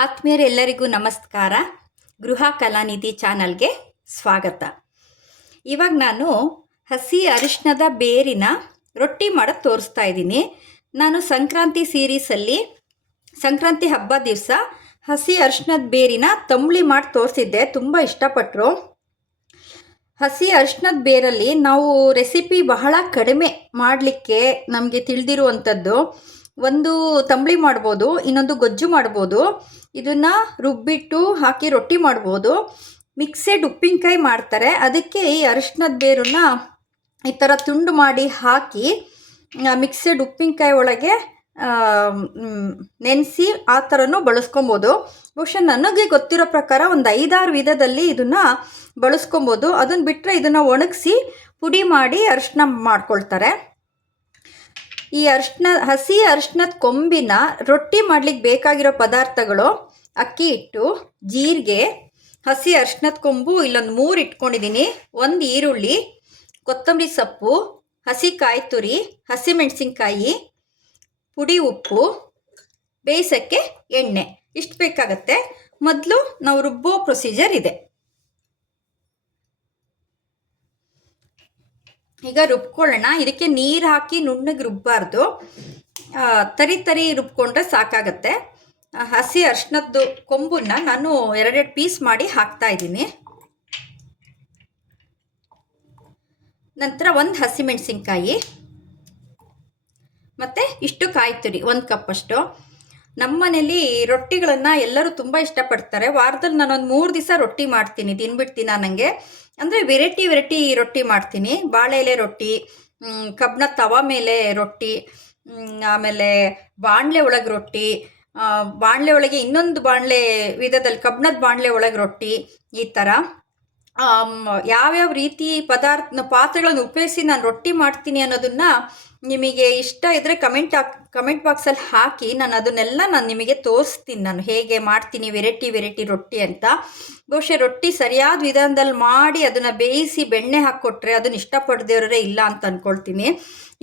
ಆತ್ಮೀಯರೆಲ್ಲರಿಗೂ ನಮಸ್ಕಾರ. ಗೃಹ ಕಲಾನಿಧಿ ಚಾನಲ್ಗೆ ಸ್ವಾಗತ. ಇವಾಗ ನಾನು ಹಸಿ ಅರಿಶಿಣದ ಬೇರಿನ ರೊಟ್ಟಿ ಮಾಡೋದು ತೋರಿಸ್ತಾ ಇದ್ದೀನಿ. ನಾನು ಸಂಕ್ರಾಂತಿ ಸೀರೀಸಲ್ಲಿ ಸಂಕ್ರಾಂತಿ ಹಬ್ಬ ದಿವಸ ಹಸಿ ಅರಿಶಿಣದ ಬೇರಿನ ತಂಬುಳಿ ಮಾಡಿ ತೋರಿಸಿದ್ದೆ. ತುಂಬ ಇಷ್ಟಪಟ್ಟರು ಹಸಿ ಅರಿಶಿಣದ ಬೇರಲ್ಲಿ ನಾವು ರೆಸಿಪಿ ಬಹಳ ಕಡಿಮೆ ಮಾಡಲಿಕ್ಕೆ ನಮಗೆ ತಿಳಿದಿರುವಂಥದ್ದು. ಒಂದು ತಂಬಳಿ ಮಾಡ್ಬೋದು, ಇನ್ನೊಂದು ಗೊಜ್ಜು ಮಾಡ್ಬೋದು. ಇದನ್ನು ರುಬ್ಬಿಟ್ಟು ಹಾಕಿ ರೊಟ್ಟಿ ಮಾಡ್ಬೋದು. ಮಿಕ್ಸೆಡ್ ಉಪ್ಪಿನಕಾಯಿ ಮಾಡ್ತಾರೆ. ಅದಕ್ಕೆ ಈ ಅರಿಶಿನದ ಬೇರನ್ನ ಈ ಥರ ತುಂಡು ಮಾಡಿ ಹಾಕಿ ಮಿಕ್ಸೆಡ್ ಉಪ್ಪಿನಕಾಯಿ ಒಳಗೆ ನೆನೆಸಿ ಆ ಥರನೂ ಬಳಸ್ಕೊಬೋದು. ಬಹುಶಃ ನನಗೆ ಗೊತ್ತಿರೋ ಪ್ರಕಾರ ಒಂದು ಐದಾರು ವಿಧದಲ್ಲಿ ಇದನ್ನು ಬಳಸ್ಕೊಬೋದು. ಅದನ್ನು ಬಿಟ್ಟರೆ ಇದನ್ನು ಒಣಗಿಸಿ ಪುಡಿ ಮಾಡಿ ಅರಿಶಿನ ಮಾಡ್ಕೊಳ್ತಾರೆ. ಈ ಅರ್ಶಿನ, ಹಸಿ ಅರ್ಶಿನದ ಕೊಂಬಿನ ರೊಟ್ಟಿ ಮಾಡ್ಲಿಕ್ಕೆ ಬೇಕಾಗಿರೋ ಪದಾರ್ಥಗಳು ಅಕ್ಕಿ ಹಿಟ್ಟು, ಜೀರಿಗೆ, ಹಸಿ ಅರ್ಶಿನದ ಕೊಂಬು, ಇಲ್ಲೊಂದು ಮೂರು ಇಟ್ಕೊಂಡಿದ್ದೀನಿ ಒಂದು ಈರುಳ್ಳಿ, ಕೊತ್ತಂಬರಿ ಸೊಪ್ಪು, ಹಸಿ ಕಾಯಿ ತುರಿ ಹಸಿ ಮೆಣಸಿನ್ಕಾಯಿ, ಪುಡಿ ಉಪ್ಪು, ಬೇಯಿಸೋಕ್ಕೆ ಎಣ್ಣೆ. ಇಷ್ಟು ಬೇಕಾಗತ್ತೆ. ಮೊದಲು ನಾವು ರುಬ್ಬೋ ಪ್ರೊಸೀಜರ್ ಇದೆ. ಈಗ ರುಬ್ಕೊಳ್ಳೋಣ. ಇದಕ್ಕೆ ನೀರು ಹಾಕಿ ನುಣ್ಣಗೆ ರುಬ್ಬಾರ್ದು. ತರಿ ತರಿ ರುಬ್ಕೊಂಡ್ರೆ ಸಾಕಾಗತ್ತೆ. ಹಸಿ ಅರ್ಶಿನದ್ದು ಕೊಂಬನ್ನ ನಾನು ಎರಡೆರಡು ಪೀಸ್ ಮಾಡಿ ಹಾಕ್ತಾ ಇದ್ದೀನಿ. ನಂತರ ಒಂದು ಹಸಿಮೆಣಸಿನ್ಕಾಯಿ. ಮತ್ತು ಇಷ್ಟು ಕಾಯಿ ತುರಿ ಒಂದು ಕಪ್ಪಷ್ಟು. ನಮ್ಮ ಮನೇಲಿ ರೊಟ್ಟಿಗಳನ್ನು ಎಲ್ಲರೂ ತುಂಬ ಇಷ್ಟಪಡ್ತಾರೆ. ವಾರದಲ್ಲಿ ನಾನೊಂದು ಮೂರು ದಿವಸ ರೊಟ್ಟಿ ಮಾಡ್ತೀನಿ, ತಿನ್ಬಿಡ್ತೀನಿ ನನಗೆ. ಅಂದರೆ ವೆರೈಟಿ ವೆರೈಟಿ ರೊಟ್ಟಿ ಮಾಡ್ತೀನಿ. ಬಾಳೆ ಎಲೆ ರೊಟ್ಟಿ ಕಬ್ಬನ ತವ ಮೇಲೆ ರೊಟ್ಟಿ ಆಮೇಲೆ ಬಾಣಲೆ ಒಳಗೆ ರೊಟ್ಟಿ ಬಾಣಲೆ ಒಳಗೆ ಇನ್ನೊಂದು ಬಾಣಲೆ ವಿಧದಲ್ಲಿ ಕಬ್ಬಣದ ಬಾಣಲೆ ಒಳಗೆ ರೊಟ್ಟಿ ಈ ಥರ ಯಾವ್ಯಾವ ರೀತಿ ಪದಾರ್ಥ, ಪಾತ್ರೆಗಳನ್ನು ಉಪಯೋಗಿಸಿ ನಾನು ರೊಟ್ಟಿ ಮಾಡ್ತೀನಿ ಅನ್ನೋದನ್ನು ನಿಮಗೆ ಇಷ್ಟ ಇದ್ದರೆ ಕಮೆಂಟ್ ಹಾಕ್ ಕಮೆಂಟ್ ಬಾಕ್ಸಲ್ಲಿ ಹಾಕಿ ನಾನು ಅದನ್ನೆಲ್ಲ ನಾನು ನಿಮಗೆ ತೋರಿಸ್ತೀನಿ ನಾನು. ಹೇಗೆ ಮಾಡ್ತೀನಿ ವೆರೈಟಿ ವೆರೈಟಿ ರೊಟ್ಟಿ ಅಂತ. ಬಹುಶಃ ರೊಟ್ಟಿ ಸರಿಯಾದ ವಿಧಾನದಲ್ಲಿ ಮಾಡಿ ಅದನ್ನು ಬೇಯಿಸಿ ಬೆಣ್ಣೆ ಹಾಕ್ಕೊಟ್ರೆ ಅದನ್ನು ಇಷ್ಟಪಡದೇವ್ರೇ ಇಲ್ಲ ಅಂತ ಅಂದ್ಕೊಳ್ತೀನಿ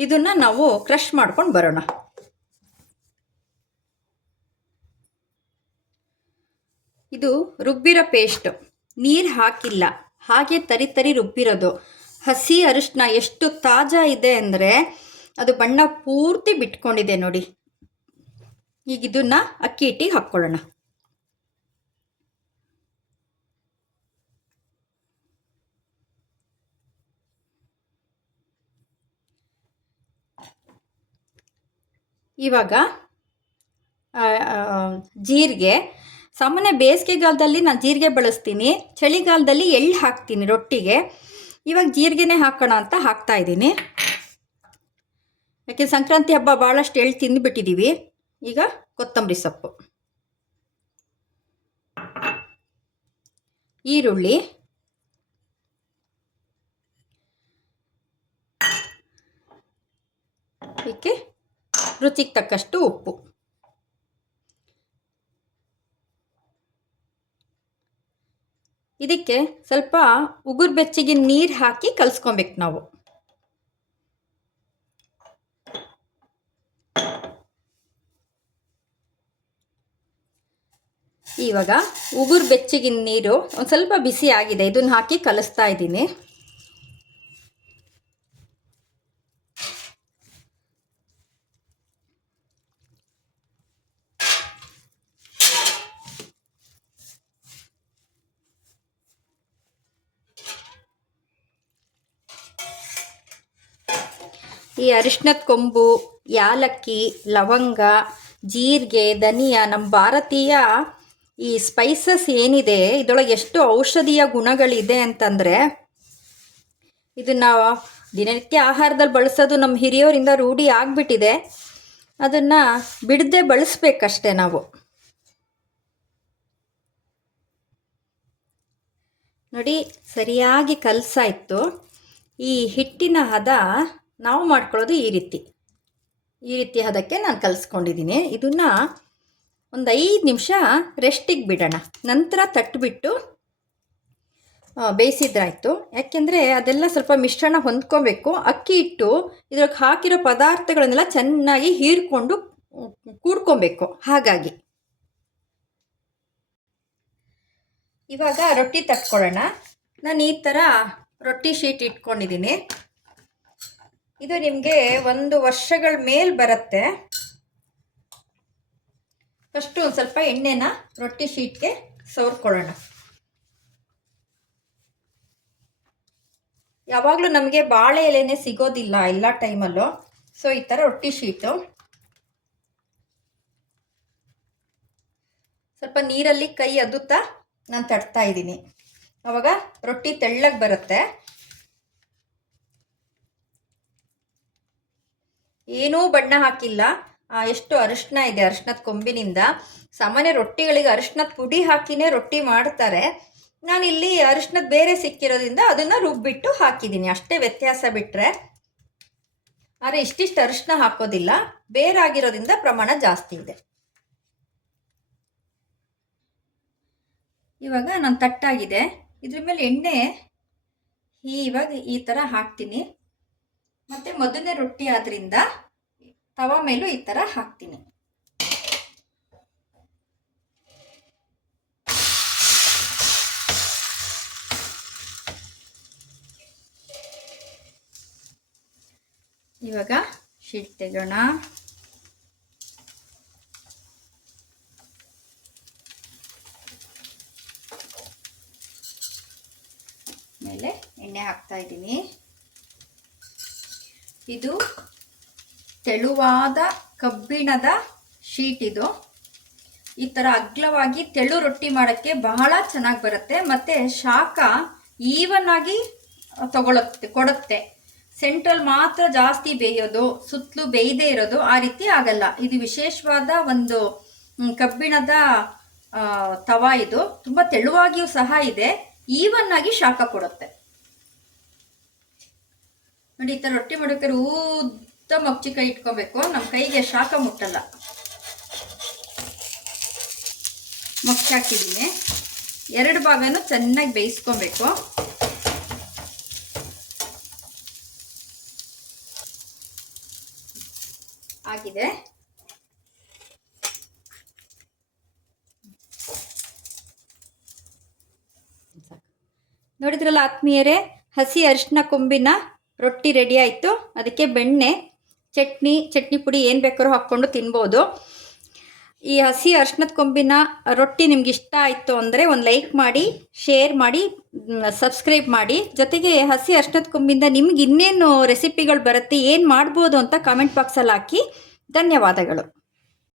ಇದನ್ನು ನಾವು ಕ್ರಷ್ ಮಾಡ್ಕೊಂಡು ಬರೋಣ. ಇದು ರುಬ್ಬಿರೋ ಪೇಸ್ಟ್ ನೀರು ಹಾಕಿಲ್ಲ. ಹಾಗೆ ತರಿ ತರಿ ರುಬ್ಬಿರೋದು. ಹಸಿ ಅರಿಶಿನ ಎಷ್ಟು ತಾಜಾ ಇದೆ ಅಂದರೆ ಅದು ಬಣ್ಣ ಪೂರ್ತಿ ಬಿಟ್ಕೊಂಡಿದೆ ನೋಡಿ. ಈಗ ಇದನ್ನ ಅಕ್ಕಿ ಹಿಟ್ಟಿಗೆ ಹಾಕ್ಕೊಳ್ಳೋಣ. ಇವಾಗ ಜೀರಿಗೆ. ಸಾಮಾನ್ಯ ಬೇಸಿಗೆಗಾಲದಲ್ಲಿ ನಾನು ಜೀರಿಗೆ ಬಳಸ್ತೀನಿ. ಚಳಿಗಾಲದಲ್ಲಿ ಎಳ್ಳು ಹಾಕ್ತೀನಿ ರೊಟ್ಟಿಗೆ. ಇವಾಗ ಜೀರಿಗೆನೇ ಹಾಕೋಣ ಅಂತ ಹಾಕ್ತಾ ಇದ್ದೀನಿ. ಯಾಕೆ ಸಂಕ್ರಾಂತಿ ಹಬ್ಬ ಭಾಳಷ್ಟು ಹೇಳಿ ತಿಂದುಬಿಟ್ಟಿದ್ದೀವಿ ಈಗ ಕೊತ್ತಂಬರಿ ಸೊಪ್ಪು. ಈರುಳ್ಳಿ. ಇದಕ್ಕೆ ರುಚಿಗೆ ತಕ್ಕಷ್ಟು ಉಪ್ಪು. ಇದಕ್ಕೆ ಸ್ವಲ್ಪ ಉಗುರು ಬೆಚ್ಚಗಿನ ನೀರು ಹಾಕಿ ಕಲಿಸ್ಕೊಬೇಕು ನಾವು. ಇವಾಗ ಉಗುರು ಬೆಚ್ಚಗಿನ ನೀರು ಒಂದು ಸ್ವಲ್ಪ ಬಿಸಿ ಆಗಿದೆ, ಇದನ್ನು ಹಾಕಿ ಕಲಿಸ್ತಾ ಇದ್ದೀನಿ. ಈ ಅರಿಶಿನದ ಕೊಂಬು, ಯಾಲಕ್ಕಿ, ಲವಂಗ, ಜೀರಿಗೆ, ಧನಿಯಾ ನಮ್ಮ ಭಾರತೀಯ ಈ ಸ್ಪೈಸಸ್ ಏನಿದೆ, ಇದರೊಳಗೆ ಎಷ್ಟು ಔಷಧೀಯ ಗುಣಗಳಿದೆ ಅಂತಂದರೆ, ಇದನ್ನು ದಿನನಿತ್ಯ ಆಹಾರದಲ್ಲಿ ಬಳಸೋದು ನಮ್ಮ ಹಿರಿಯೋರಿಂದ ರೂಢಿ ಆಗಿಬಿಟ್ಟಿದೆ. ಅದನ್ನು ಬಿಡದೆ ಬಳಸ್ಬೇಕಷ್ಟೆ ನಾವು. ನೋಡಿ, ಸರಿಯಾಗಿ ಕಲಸಾಯಿತು. ಈ ಹಿಟ್ಟಿನ ಹದ ನಾವು ಮಾಡ್ಕೊಳ್ಳೋದು ಈ ರೀತಿ. ಈ ರೀತಿ ಹದಕ್ಕೆ ನಾನು ಕಲಿಸ್ಕೊಂಡಿದ್ದೀನಿ. ಇದನ್ನು ಒಂದು ಐದು ನಿಮಿಷ ರೆಸ್ಟಿಗೆ ಬಿಡೋಣ. ನಂತರ ತಟ್ಟಿಬಿಟ್ಟು ಬೇಯಿಸಿದ್ರಾಯ್ತು. ಯಾಕೆಂದರೆ ಅದೆಲ್ಲ ಸ್ವಲ್ಪ ಮಿಶ್ರಣ ಹೊಂದ್ಕೋಬೇಕು. ಅಕ್ಕಿ ಇಟ್ಟು ಇದ್ರಾಗ ಹಾಕಿರೋ ಪದಾರ್ಥಗಳನ್ನೆಲ್ಲ ಚೆನ್ನಾಗಿ ಹೀರ್ಕೊಂಡು ಕೂಡ್ಕೊಬೇಕು. ಹಾಗಾಗಿ. ಇವಾಗ ರೊಟ್ಟಿ ತಟ್ಕೊಳ್ಳೋಣ. ನಾನು ಈ ಥರ ರೊಟ್ಟಿ ಶೀಟ್ ಇಟ್ಕೊಂಡಿದ್ದೀನಿ. ಇದು ನಿಮಗೆ ಒಂದು ವರ್ಷಗಳ ಮೇಲೆ ಬರುತ್ತೆ. ಫಸ್ಟು ಒಂದು ಸ್ವಲ್ಪ ಎಣ್ಣೆನ ರೊಟ್ಟಿ ಶೀಟ್ಗೆ ಸವರ್ಕೊಳ್ಳೋಣ. ಯಾವಾಗಲೂ ನಮಗೆ ಬಾಳೆ ಎಲೆನೇ ಸಿಗೋದಿಲ್ಲ ಎಲ್ಲ ಟೈಮಲ್ಲೂ. ಸೊ, ಈ ಥರ ರೊಟ್ಟಿ ಶೀಟು. ಸ್ವಲ್ಪ ನೀರಲ್ಲಿ ಕೈ ಅದುತ್ತಾ ನಾನು ತಡ್ತಾ ಇದ್ದೀನಿ. ಅವಾಗ ರೊಟ್ಟಿ ತೆಳ್ಳಗೆ ಬರುತ್ತೆ. ಏನೂ ಬಣ್ಣ ಹಾಕಿಲ್ಲ. ಎಷ್ಟು ಅರಿಶಿನ ಇದೆ, ಅರಿಶಿನದ ಕೊಂಬಿನಿಂದ. ಸಾಮಾನ್ಯ ರೊಟ್ಟಿಗಳಿಗೆ ಅರಿಶಿನದ ಪುಡಿ ಹಾಕಿನೇ ರೊಟ್ಟಿ ಮಾಡ್ತಾರೆ. ನಾನಿಲ್ಲಿ ಅರಿಶಿನದ ಬೇರೆ ಸಿಕ್ಕಿರೋದ್ರಿಂದ ಅದನ್ನು ರುಬ್ಬಿಟ್ಟು ಹಾಕಿದ್ದೀನಿ ಅಷ್ಟೇ ವ್ಯತ್ಯಾಸ ಬಿಟ್ಟರೆ ಆದರೆ ಇಷ್ಟಿಷ್ಟು ಅರಿಶಿನ ಹಾಕೋದಿಲ್ಲ. ಬೇರಾಗಿರೋದ್ರಿಂದ ಪ್ರಮಾಣ ಜಾಸ್ತಿ ಇದೆ. ಇವಾಗ ನಾನು ತಟ್ಟಾಗಿದೆ. ಇದ್ರ ಮೇಲೆ ಎಣ್ಣೆ ಈ ಇವಾಗ ಈ ಥರ ಹಾಕ್ತೀನಿ. ಮತ್ತು ಮೊದಲನೇ ರೊಟ್ಟಿ ಆದ್ರಿಂದ ತವ ಮೇಲೂ ಈ ಥರ ಹಾಕ್ತೀನಿ. ಇವಾಗ ಶೀಟ್ ತೆಗೋಣ. ಮೇಲೆ ಎಣ್ಣೆ ಹಾಕ್ತಾ ಇದ್ದೀನಿ. ಇದು ತೆಳುವಾದ ಕಬ್ಬಿಣದ ಶೀಟ್ ಇದು. ಈ ಥರ ಅಗ್ಲವಾಗಿ ತೆಳು ರೊಟ್ಟಿ ಮಾಡೋಕ್ಕೆ ಬಹಳ ಚೆನ್ನಾಗಿ ಬರುತ್ತೆ. ಮತ್ತು ಶಾಖ ಈವನ್ ಆಗಿ ತಗೊಳುತ್ತೆ, ಕೊಡುತ್ತೆ. ಸೆಂಟ್ರಲ್ ಮಾತ್ರ ಜಾಸ್ತಿ ಬೇಯೋದು, ಸುತ್ತಲೂ ಬೇಯದೇ ಇರೋದು ಆ ರೀತಿ ಆಗಲ್ಲ. ಇದು ವಿಶೇಷವಾದ ಒಂದು ಕಬ್ಬಿಣದ ತವ ಇದು. ತುಂಬ ತೆಳುವಾಗಿಯೂ ಸಹ ಇದೆ. ಈವನ್ ಆಗಿ ಶಾಖ ಕೊಡುತ್ತೆ. ನೋಡಿ, ಈ ಥರ ರೊಟ್ಟಿ ಮಾಡೋಕೆ ಉದ್ದ ಮಗ್ಚಿ ಕೈ ಇಟ್ಕೋಬೇಕು. ನಮ್ಮ ಕೈಗೆ ಶಾಖ ಮುಟ್ಟಲ್ಲ. ಮಗ್ಚಿ ಹಾಕಿದ್ದೀನಿ. ಎರಡು ಭಾಗನೂ ಚೆನ್ನಾಗಿ ಬೇಯಿಸ್ಕೊಬೇಕು. ಆಗಿದೆ. ನೋಡಿದ್ರಲ್ಲ ಆತ್ಮೀಯರೇ, ಹಸಿ ಅರಿಶಿನ ಕೊಂಬಿನ ರೊಟ್ಟಿ ರೆಡಿ ಆಯಿತು. ಅದಕ್ಕೆ ಬೆಣ್ಣೆ. ಚಟ್ನಿ ಚಟ್ನಿ ಪುಡಿ ಏನು ಬೇಕಾದ್ರೂ ಹಾಕ್ಕೊಂಡು ತಿನ್ಬೋದು. ಈ ಹಸಿ ಅರ್ಶಿನದ ಕೊಂಬಿನ ರೊಟ್ಟಿ ನಿಮ್ಗೆ ಇಷ್ಟ ಆಯಿತು ಅಂದರೆ ಒಂದು ಲೈಕ್ ಮಾಡಿ ಶೇರ್ ಮಾಡಿ ಸಬ್ಸ್ಕ್ರೈಬ್ ಮಾಡಿ. ಜೊತೆಗೆ ಹಸಿ ಅರ್ಶಿನದ ಕೊಂಬಿಂದ ನಿಮ್ಗೆ ಇನ್ನೇನು ರೆಸಿಪಿಗಳು ಬರುತ್ತೆ, ಏನು ಮಾಡ್ಬೋದು ಅಂತ ಕಾಮೆಂಟ್ ಬಾಕ್ಸಲ್ಲಿ ಹಾಕಿ. ಧನ್ಯವಾದಗಳು.